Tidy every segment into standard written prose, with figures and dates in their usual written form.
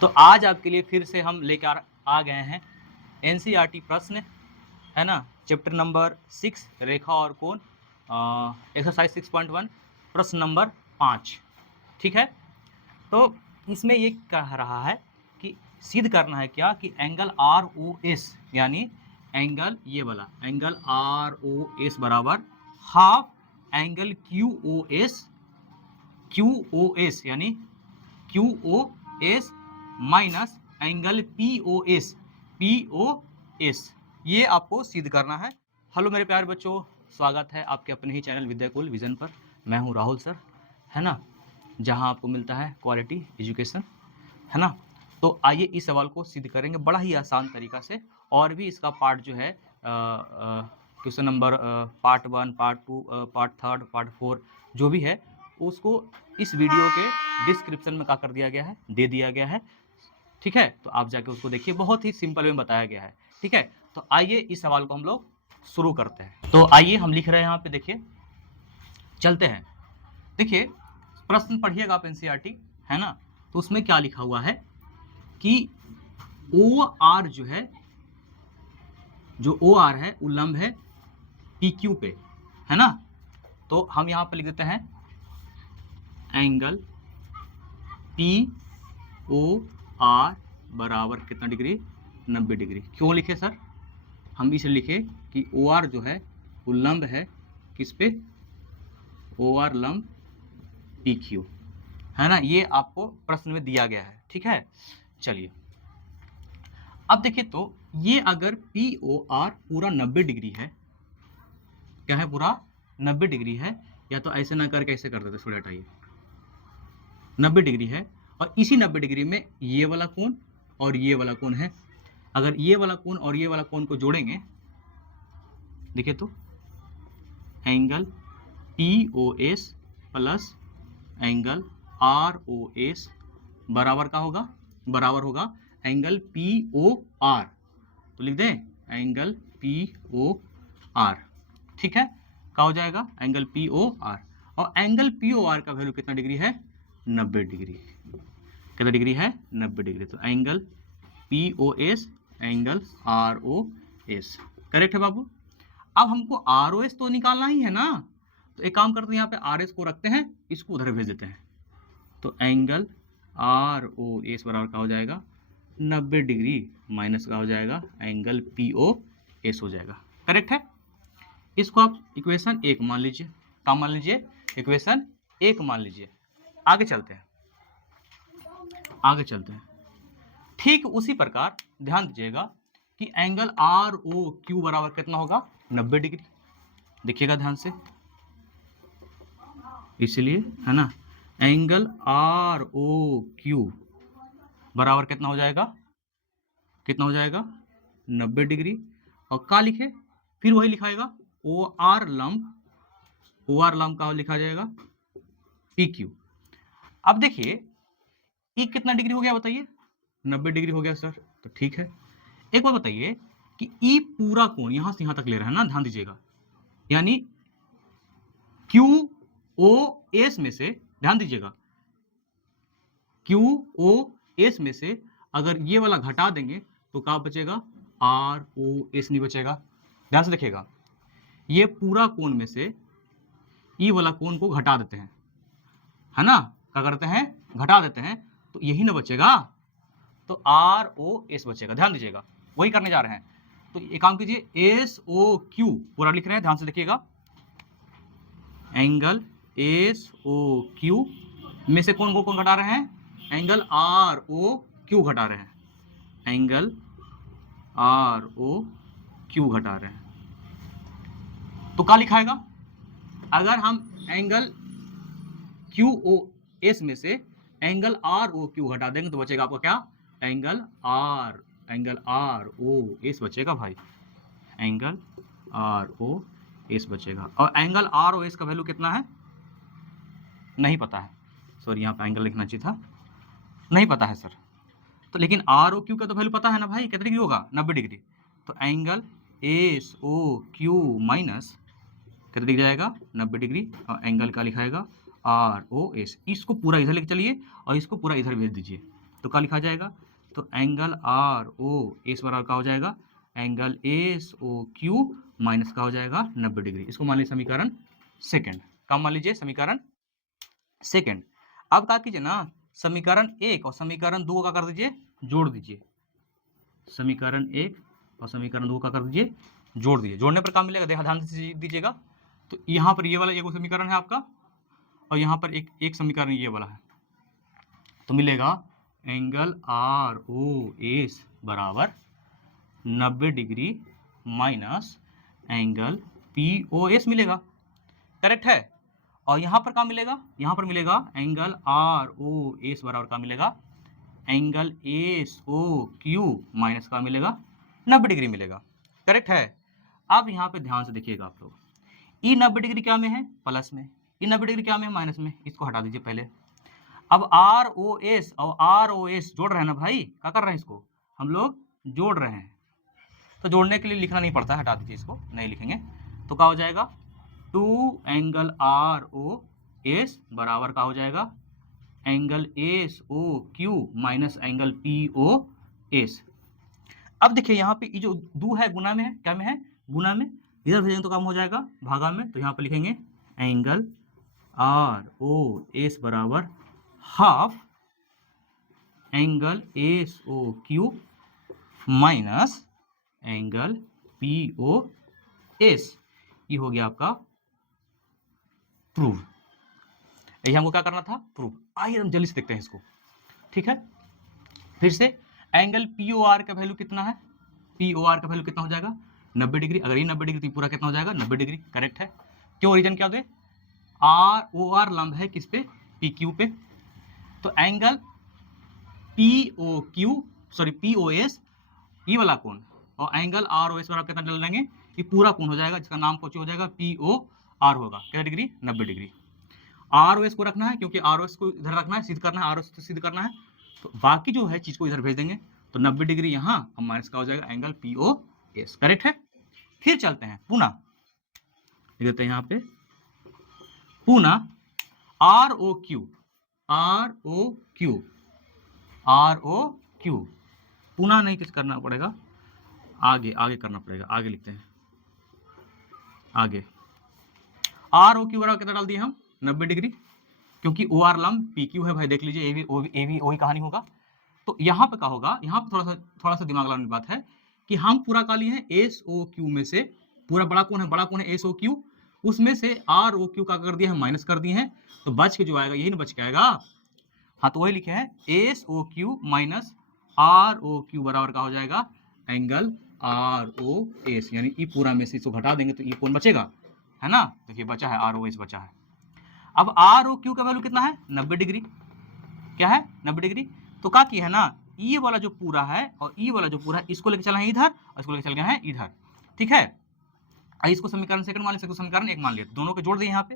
तो आज आपके लिए फिर से हम लेकर आ गए हैं एनसीईआरटी प्रश्न, है ना, चैप्टर नंबर 6 रेखा और कोण, एक्सरसाइज 6.1 प्रश्न नंबर 5। ठीक है, तो इसमें ये कह रहा है कि सिद्ध करना है क्या कि एंगल आर ओ एस यानी एंगल ये वाला एंगल आर ओ एस बराबर half angle Q O S यानी Q O S minus angle P O S ये आपको सिद्ध करना है। हेलो मेरे प्यारे बच्चों, स्वागत है आपके अपने ही चैनल विद्याकुल विजन पर। मैं हूं राहुल सर, है ना, जहां आपको मिलता है क्वालिटी एजुकेशन, है ना। तो आइए इस सवाल को सिद्ध करेंगे बड़ा ही आसान तरीका से। और भी इसका पार्ट जो है question number part 1, part 2, part 3, part 4 जो भी है उसको इस वीडियो के डिस्क्रिप्शन में क्या कर दिया गया है, दे दिया गया है। ठीक है, तो आप जाके उसको देखिए, बहुत ही सिंपल में बताया गया है। ठीक है, तो आइए इस सवाल को हम लोग शुरू करते हैं। तो आइए हम लिख रहे हैं यहाँ पे, देखिए चलते हैं। देखिए प्रश्न पढ़िएगा आप एनसीईआरटी, है ना। तो उसमें क्या लिखा हुआ है कि ओ आर जो ओ आर है वो लंब है पी क्यू पे, है ना। तो हम यहाँ पे लिख देते हैं एंगल पी ओ आर बराबर कितना डिग्री, 90 डिग्री। क्यों लिखे सर? हम इसलिए लिखे कि ओ आर जो है वो लंब है किस पे, ओ आर लंब पी क्यू, है ना। ये आपको प्रश्न में दिया गया है। ठीक है, चलिए अब देखिए, तो ये अगर पी ओ आर पूरा 90 डिग्री है, क्या है, पूरा 90 डिग्री है, या तो ऐसे ना करके ऐसे कर देते, थोड़ा हटाइए, 90 डिग्री है, और इसी 90 डिग्री में ये वाला कोण और ये वाला कोण है। अगर ये वाला कोण और ये वाला कोण को जोड़ेंगे, देखिए तो angle P O S plus angle R O S बराबर का होगा, बराबर होगा एंगल पी ओ आर। तो लिख दें एंगल पी ओ आर। ठीक है, क्या हो जाएगा, एंगल पी ओ आर। और एंगल पी ओ आर का वैल्यू कितना डिग्री है, 90 डिग्री। कितना डिग्री है, 90 डिग्री। तो angle P O S angle R O S correct है बाबू। अब हमको आर ओ एस तो निकालना ही है ना, तो एक काम करते हैं, यहाँ पे आर एस को रखते हैं, इसको उधर भेज देते हैं। तो एंगल आर ओ एस बराबर क्या हो जाएगा, 90 डिग्री माइनस का हो जाएगा एंगल पी ओ एस हो जाएगा। करेक्ट है। इसको आप इक्वेशन 1 मान लीजिए। क्या मान लीजिए, इक्वेशन 1 मान लीजिए। आगे चलते हैं, आगे चलते हैं। ठीक उसी प्रकार ध्यान दीजिएगा कि एंगल आर ओ क्यू बराबर कितना होगा, 90 डिग्री। देखिएगा ध्यान से, इसलिए है ना, एंगल आर ओ क्यू बराबर कितना हो जाएगा, कितना हो जाएगा, 90 डिग्री। और क्या लिखे, फिर वही लिखाएगा ओ आर लंब का लिखा जाएगा पी क्यू। अब देखिए ई कितना डिग्री हो गया बताइए, 90 डिग्री हो गया सर। तो ठीक है, एक बार बताइए कि ई पूरा कोण यहां से यहां तक ले रहा है ना, ध्यान दीजिएगा, यानी क्यू ओ एस में से, ध्यान दीजिएगा, क्यू ओ एस में से अगर ये वाला घटा देंगे तो क्या बचेगा, आर ओ एस नहीं बचेगा। ध्यान से देखिएगा, ये पूरा कोण में से ई वाला कोण को घटा देते हैं, है ना, क्या करते हैं, घटा देते हैं, तो यही ना बचेगा, तो आर ओ एस बचेगा। ध्यान दीजिएगा, वही करने जा रहे हैं। तो एक काम कीजिए, एस ओ क्यू पूरा लिख रहे हैं, ध्यान से देखिएगा, एंगल एस ओ क्यू में से कौन को कौन घटा रहे हैं, एंगल आर ओ क्यू घटा रहे हैं, एंगल आर ओ क्यू घटा रहे हैं। तो क्या लिखाएगा, अगर हम एंगल क्यू ओ एस में से एंगल आर ओ क्यू घटा देंगे तो बचेगा आपका क्या, एंगल आर ओ एस बचेगा भाई, एंगल आर ओ एस बचेगा। और एंगल आर ओ एस का वैल्यू कितना है, नहीं पता है, सॉरी यहाँ पे एंगल लिखना चाहिए था, नहीं पता है सर। तो लेकिन आर ओ क्यू का तो वैल्यू पता है ना भाई, कितने डिग्री होगा, 90 डिग्री। तो angle S O Q minus कितना दिख जाएगा, 90 डिग्री, और एंगल का लिखाएगा आर ओ एस। इसको पूरा इधर लेके चलिए और इसको पूरा इधर भेज दीजिए, तो क्या लिखा जाएगा, तो एंगल आर ओ एस बराबर क्या हो जाएगा, angle S O Q minus का हो जाएगा 90 डिग्री। इसको मान लीजिए समीकरण सेकंड, क्या मान लीजिए समीकरण सेकंड। अब क्या कीजिए ना, समीकरण 1 और समीकरण 2 का कर दीजिए जोड़ दीजिए, समीकरण 1 और समीकरण 2 का कर दीजिए जोड़ दीजिए। जोड़ने पर क्या मिलेगा, देखा ध्यान से दीजिएगा, तो यहाँ पर ये वाला एक समीकरण है आपका और यहाँ पर एक समीकरण ये वाला है, तो मिलेगा एंगल आर ओ एस बराबर 90 degree minus angle P O S मिलेगा, करेक्ट है। और यहाँ पर क्या मिलेगा, यहाँ पर मिलेगा एंगल आर ओ एस बराबर क्या मिलेगा, angle S O Q minus का मिलेगा 90 डिग्री मिलेगा, करेक्ट है। अब यहाँ पे ध्यान से देखिएगा आप लोग, ई 90 डिग्री क्या में है, प्लस में, ई 90 डिग्री क्या में है, माइनस में, इसको हटा दीजिए पहले। अब आर ओ एस और आर ओ एस जोड़ रहे हैं ना भाई, क्या कर रहे हैं, इसको हम लोग जोड़ रहे हैं, तो जोड़ने के लिए लिखना नहीं पड़ता, हटा दीजिए इसको, नहीं लिखेंगे। तो क्या हो जाएगा, 2 एंगल आर ओ एस बराबर क्या हो जाएगा, angle S O Q minus angle P O S. अब देखिए यहाँ पे ये जो 2 है गुना में है, क्या में है, गुना में, इधर भेजेंगे तो काम हो जाएगा भागा में, तो यहाँ पे लिखेंगे एंगल आर ओ एस बराबर half angle S O Q minus angle P O S. ये हो गया आपका प्रूव। यही हमको क्या करना था, प्रूव। आइए हम जल्दी से देखते हैं इसको, ठीक है। फिर से एंगल पी ओ आर का वैल्यू कितना है, पी ओ आर का वैल्यू कितना हो जाएगा, 90 डिग्री। अगर ये 90 डिग्री तो पूरा कितना हो जाएगा, 90 डिग्री, करेक्ट है। क्यों, रीजन क्या होते, आर ओ आर लंब है किस पे, पी क्यू पे, तो angle P O Q sorry P O S ये वाला कोण और एंगल आर ओ एस बराबर कितना डाल देंगे, ये पूरा कोण हो जाएगा, जिसका नाम हो जाएगा पी ओ आर होगा, कितना degree, 90 degree. R O S को रखना है, क्योंकि आर ओ एस को इधर रखना है, सिद्ध करना है, आर ओ एस को सिद्ध करना है, तो बाकी जो है चीज को इधर भेज देंगे, तो 90 डिग्री यहाँ और माइनस का हो जाएगा angle P O S, correct है। फिर चलते हैं पुनः, लिख देते हैं यहाँ पे पुनः R O Q, R O Q, R O Q, पुनः नहीं कुछ करना पड़ेगा, आगे आगे करना पड़ेगा, आगे लिखते हैं, आगे आर ओ क्यू बराबर कितना डाल दिए हम, 90 डिग्री, क्योंकि ओ आर लंब पी क्यू है भाई, देख लीजिए ये भी वही कहानी होगा। तो यहाँ पे क्या होगा, यहाँ पे थोड़ा सा दिमाग लगाने की बात है कि हम पूरा का लिए हैं एस ओ क्यू में से, पूरा बड़ा कौन है एस ओ क्यू, उसमें से आर ओ क्यू का कर दिया है, माइनस कर दिए हैं, तो बच के जो आएगा यही ना बच के आएगा, हाँ तो वही लिखे हैं S O Q minus R O Q बराबर का हो जाएगा एंगल आर ओ एस, यानी ई पूरा में से इसको घटा देंगे तो ई कौन बचेगा, है ना, देखिए बचा है आर ओ एस बचा है। अब आर ओ क्यू का वैल्यू कितना है, 90 डिग्री, क्या है 90 डिग्री, तो क्या किया है ना, ये वाला जो पूरा है और ये वाला जो पूरा है इसको लेकर चला है इधर और इसको लेकर चल गया है इधर, ठीक है। इसको समीकरण सेकंड मान लिया, समीकरण 1 मान लिया, दोनों को जोड़ दिए यहाँ पे,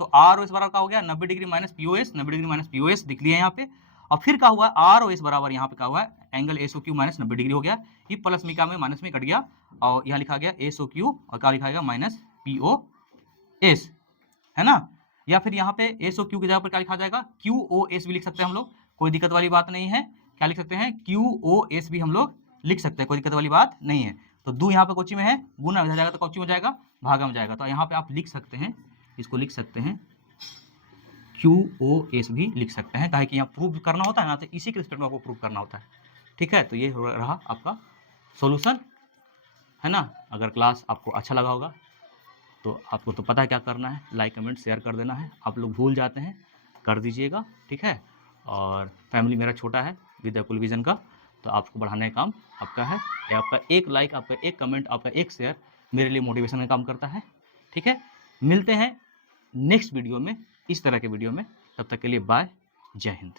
तो आर ओ एस बराबर क्या हो गया, 90 degree minus P O S, 90 degree minus P O S दिख लिया यहाँ पे। और फिर क्या हुआ, आर ओ एस बराबर यहाँ पे क्या हुआ, angle S O Q minus 90 degree हो गया, ये प्लस में क्या में माइनस में कट गया और यहाँ लिखा गया एस ओ क्यू और क्या लिखा गया माइनस पी ओ एस, है ना। या फिर यहाँ पे एस ओ क्यू की जगह पर क्या लिखा जाएगा, क्यू ओ एस भी लिख सकते हैं हम लोग, कोई दिक्कत वाली बात नहीं है, क्या लिख सकते हैं, क्यू ओ एस भी हम लोग लिख सकते हैं, कोई दिक्कत वाली बात नहीं है। तो दो यहाँ पे कोची में है, गुना में जाएगा तो कोची में जाएगा, भागा में जाएगा, तो यहाँ पे आप लिख सकते हैं, इसको लिख सकते हैं क्यू ओ एस भी लिख सकते हैं, काहे कि यहाँ प्रूव करना होता है ना, तो इसी के रिस्पेक्ट में आपको प्रूव करना होता है, ठीक है। तो ये रहा आपका सॉल्यूशन, है ना। अगर क्लास आपको अच्छा लगा होगा तो आपको तो पता है क्या करना है, लाइक कमेंट शेयर कर देना है, आप लोग भूल जाते हैं कर दीजिएगा, ठीक है। और फैमिली मेरा छोटा है विद्या कुल विजन का, तो आपको बढ़ाने का काम आपका है, आपका एक लाइक, आपका एक कमेंट, आपका एक शेयर मेरे लिए मोटिवेशन का काम करता है, ठीक है। मिलते हैं नेक्स्ट वीडियो में, इस तरह के वीडियो में, तब तक के लिए बाय, जय हिंद।